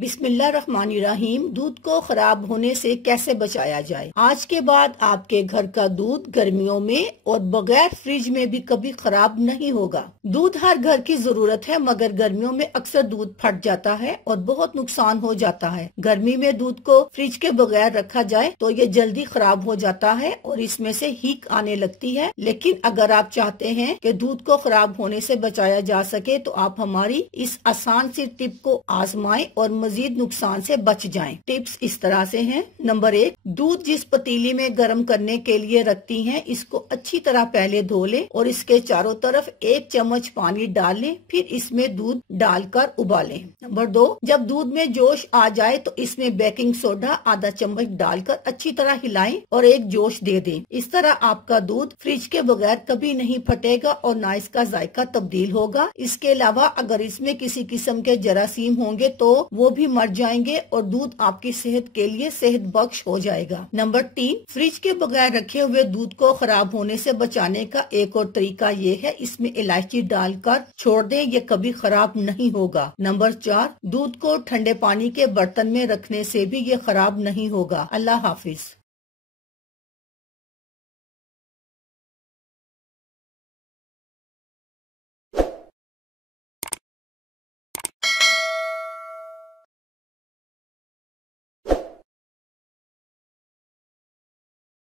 बिस्मिल्लाहिर्रहमानिर्रहीम। दूध को खराब होने से कैसे बचाया जाए। आज के बाद आपके घर का दूध गर्मियों में और बगैर फ्रिज में भी कभी खराब नहीं होगा। दूध हर घर की जरूरत है, मगर गर्मियों में अक्सर दूध फट जाता है और बहुत नुकसान हो जाता है। गर्मी में दूध को फ्रिज के बगैर रखा जाए तो ये जल्दी खराब हो जाता है और इसमें से हीक आने लगती है। लेकिन अगर आप चाहते हैं कि दूध को खराब होने से बचाया जा सके तो आप हमारी इस आसान सी टिप को आजमाएं और मजीद नुकसान से बच जाएं। टिप्स इस तरह से हैं। नंबर 1, दूध जिस पतीली में गर्म करने के लिए रखती हैं, इसको अच्छी तरह पहले धो लें और इसके चारों तरफ 1 चम्मच पानी डाल लें, फिर इसमें दूध डालकर उबालें। नंबर 2, जब दूध में जोश आ जाए तो इसमें बेकिंग सोडा आधा चम्मच डालकर अच्छी तरह हिलाएं और एक जोश दे दें। इस तरह आपका दूध फ्रिज के बगैर कभी नहीं फटेगा और ना इसका जायका तब्दील होगा। इसके अलावा अगर इसमें किसी किस्म के जरासीम होंगे तो वो भी मर जाएंगे और दूध आपकी सेहत के लिए सेहत बख्श हो जाएगा। नंबर 3, फ्रिज के बगैर रखे हुए दूध को खराब होने से बचाने का एक और तरीका ये है, इसमें इलायची डालकर छोड़ दें, ये कभी खराब नहीं होगा। नंबर 4, दूध को ठंडे पानी के बर्तन में रखने से भी ये खराब नहीं होगा। अल्लाह हाफिज।